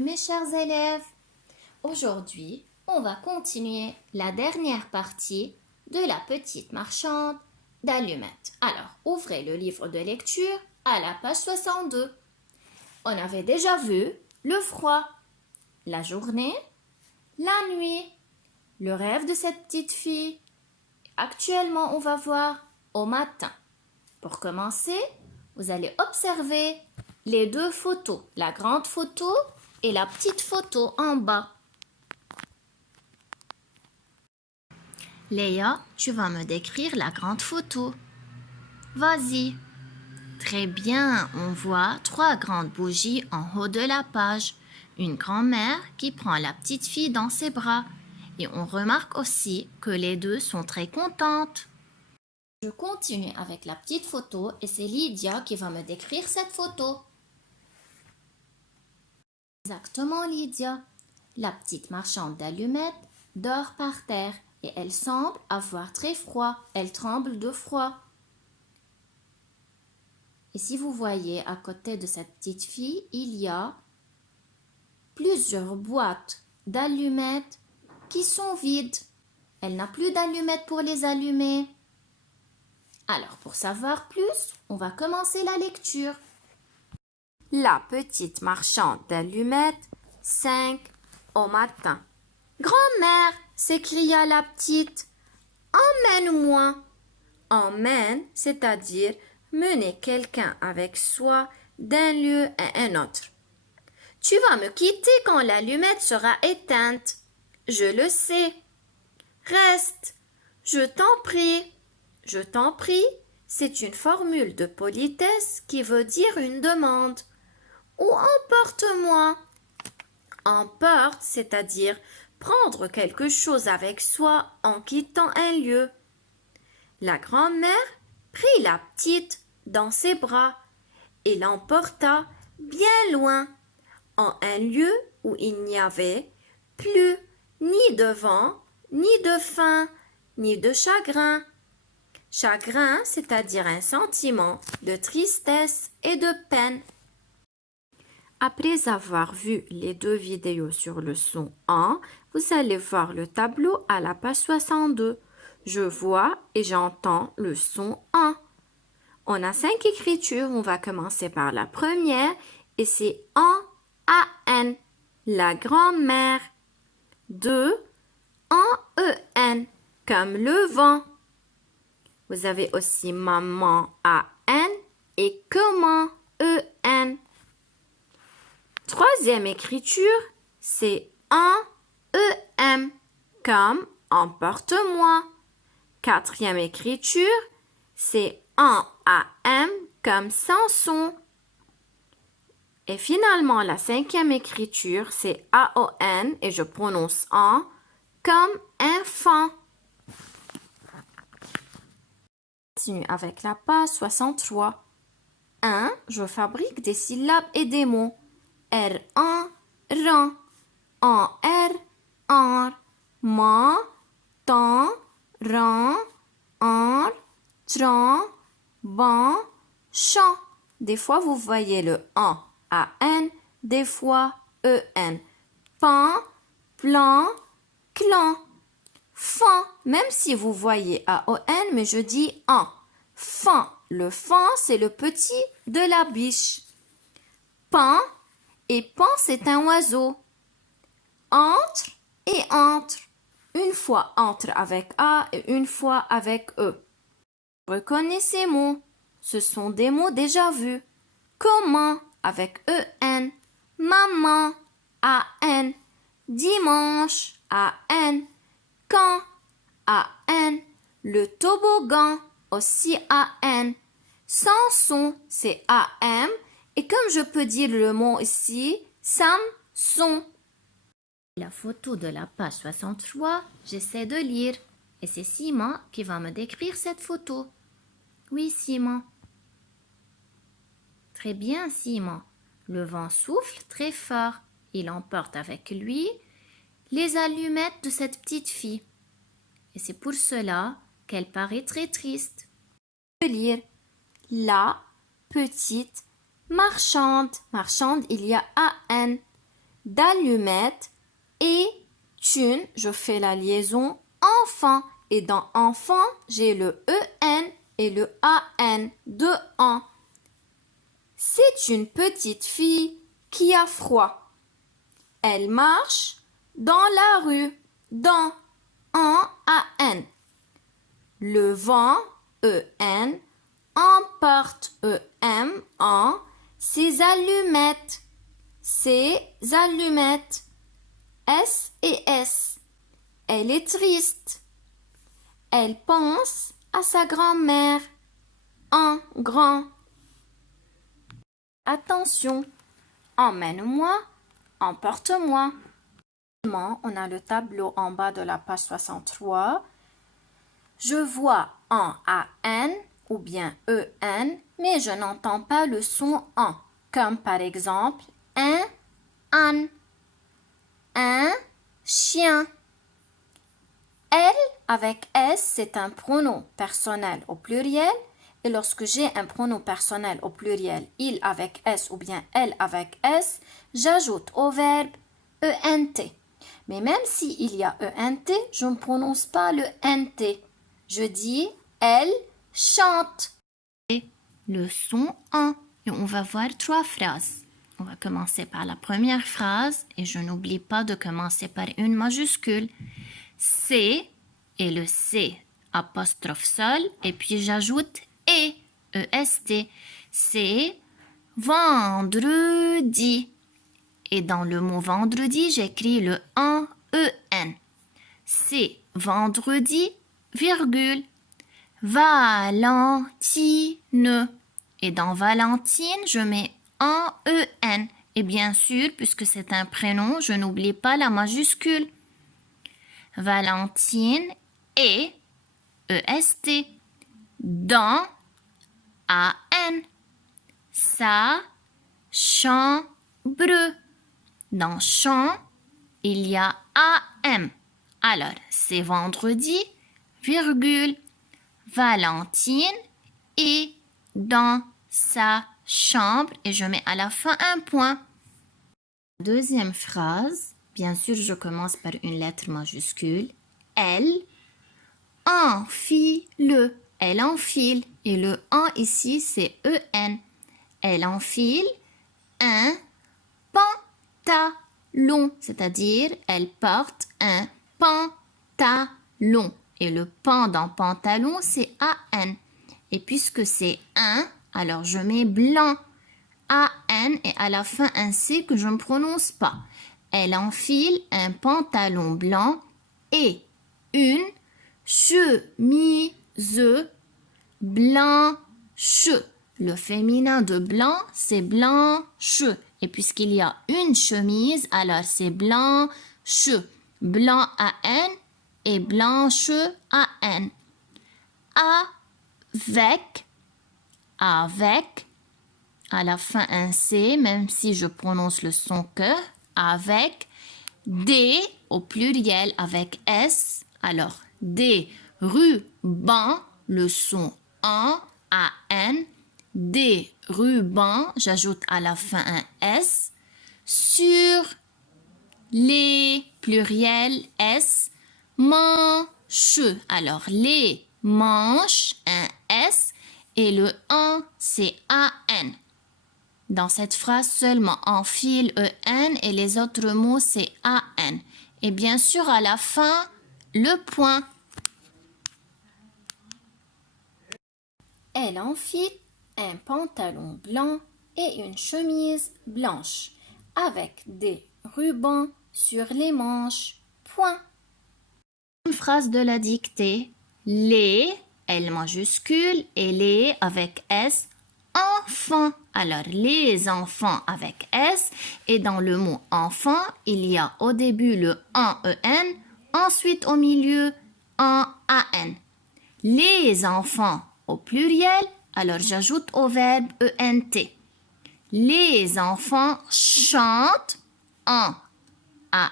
Salut mes chers élèves. Aujourd'hui, on va continuer la dernière partie de la petite marchande d'allumettes. Alors, ouvrez le livre de lecture à la page 62. On avait déjà vu le froid, la journée, la nuit, le rêve de cette petite fille. Actuellement, on va voir au matin. Pour commencer, vous allez observer les deux photos, la grande photo et la petite photo en bas. Léa, tu vas me décrire la grande photo. Vas-y. Très bien, on voit 3 grandes bougies en haut de la page. Une grand-mère qui prend la petite fille dans ses bras. Et on remarque aussi que les deux sont très contentes. Je continue avec la petite photo et c'est Lydia qui va me décrire cette photo. Exactement, Lydia. La petite marchande d'allumettes dort par terre et elle semble avoir très froid. Elle tremble de froid. Et si vous voyez à côté de cette petite fille, il y a plusieurs boîtes d'allumettes qui sont vides. Elle n'a plus d'allumettes pour les allumer. Alors, pour savoir plus, on va commencer la lecture. La petite marchande d'allumettes, 5 au matin. Grand-mère, s'écria la petite, emmène-moi. Emmène, c'est-à-dire mener quelqu'un avec soi d'un lieu à un autre. Tu vas me quitter quand l'allumette sera éteinte. Je le sais. Reste. Je t'en prie. Je t'en prie, c'est une formule de politesse qui veut dire une demande. Ou emporte-moi. Emporte, c'est-à-dire prendre quelque chose avec soi en quittant un lieu. La grand-mère prit la petite dans ses bras et l'emporta bien loin, en un lieu où il n'y avait plus ni de vent, ni de faim, ni de chagrin. Chagrin, c'est-à-dire un sentiment de tristesse et de peine. Après avoir vu les 2 vidéos sur le son 1, vous allez voir le tableau à la page 62. Je vois et j'entends le son 1. On a 5 écritures. On va commencer par la première et c'est en A-N, la grand-mère. 2, en E-N, comme le vent. Vous avez aussi maman A-N et comment E-N. Troisième écriture, c'est en E-M, comme emporte-moi. Quatrième écriture, c'est en A-M, comme sans son. Et finalement, la 5e écriture, c'est A-O-N, et je prononce en, comme enfant. Continue avec la page 63. 1. Je fabrique des syllabes et des mots. R-en, ran. En-R, en. Man, tan, ran, en, tran, ban, chant. Des fois, vous voyez le en, A-N, des fois E-N. Pan, plan, clan. Fan, même si vous voyez A-O-N, mais je dis en. Fan, le fan, c'est le petit de la biche. Pan, et pan, c'est un oiseau. Entre et entre. Une fois entre avec A et une fois avec E. Reconnez ces mots. Ce sont des mots déjà vus. Comment avec E-N. Maman, A-N. Dimanche, A-N. Quand, A-N. Le toboggan, aussi A-N. Sans son, c'est A-M. Et comme je peux dire le mot ici, Samson. La photo de la page 63, j'essaie de lire. Et c'est Simon qui va me décrire cette photo. Oui, Simon. Très bien, Simon. Le vent souffle très fort. Il emporte avec lui les allumettes de cette petite fille. Et c'est pour cela qu'elle paraît très triste. Je vais lire la petite marchande. Marchande, il y a A-N. d'allumettes et une, je fais la liaison enfant. Et dans enfant, j'ai le EN et le AN de an. C'est une petite fille qui a froid. Elle marche dans la rue, dans AN. Le vent, EN, emporte EM en ses allumettes. Ses allumettes. S et S. Elle est triste. Elle pense à sa grand-mère. En grand. Attention. Emmène-moi. Emporte-moi. On a le tableau en bas de la page 63. Je vois en AN ou bien EN, mais je n'entends pas le son en, comme par exemple un âne, un chien. Elle avec S, c'est un pronom personnel au pluriel. Et lorsque j'ai un pronom personnel au pluriel, il avec S ou bien elle avec S, j'ajoute au verbe ENT. Mais même s'il y a ENT, je ne prononce pas le NT. Je dis elle chante. Et le son en. Et on va voir 3 phrases. On va commencer par la première phrase et je n'oublie pas de commencer par une majuscule. C et le C apostrophe sol et puis j'ajoute EST. C'est vendredi. Et dans le mot vendredi, j'écris le EN. C'est vendredi, virgule. Valentine. Et dans Valentine, je mets EN. Et bien sûr, puisque c'est un prénom, je n'oublie pas la majuscule. Valentine et EST. Dans AN. Sa chambre. Dans champ, il y a AM. Alors, c'est vendredi, virgule. Valentine est dans sa chambre et je mets à la fin un point. Deuxième phrase, bien sûr, je commence par une lettre majuscule. Elle enfile. Elle enfile. Et le en ici, c'est EN. Elle enfile un pantalon, c'est-à-dire elle porte un pantalon. Et le pan dans pantalon, c'est AN. Et puisque c'est un, alors je mets blanc. AN et à la fin un C que je ne prononce pas. Elle enfile un pantalon blanc et une chemise blanche. Le féminin de blanc, c'est blanche. Et puisqu'il y a une chemise, alors c'est blanche. Blanc AN et blanche AN. Avec, à la fin un C, même si je prononce le son que, avec, des, au pluriel avec S, alors des rubans, le son en, AN, des rubans, j'ajoute à la fin un S, sur les pluriels S, manches, alors les manches, un S, et le en, c'est AN. Dans cette phrase, seulement enfile EN et les autres mots, c'est AN. Et bien sûr, à la fin, le point. Elle enfile un pantalon blanc et une chemise blanche, avec des rubans sur les manches. Point. Une phrase de la dictée. Les, L majuscule, et les avec S, enfants. Alors, les enfants avec S, et dans le mot enfant, il y a au début le EN, ensuite au milieu AN. Les enfants au pluriel, alors j'ajoute au verbe ENT. Les enfants chantent en AN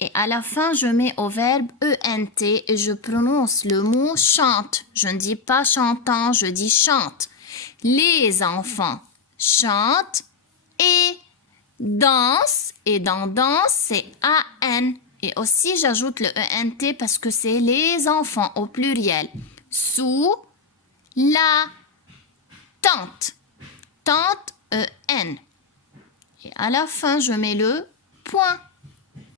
et à la fin je mets au verbe ENT et je prononce le mot chante. Je ne dis pas chantant, je dis chante. Les enfants chantent et Danse, et dans danse, c'est A-N. Et aussi, j'ajoute le E-N-T parce que c'est les enfants au pluriel. Sous la tente. Tente, E-N. Et à la fin, je mets le point.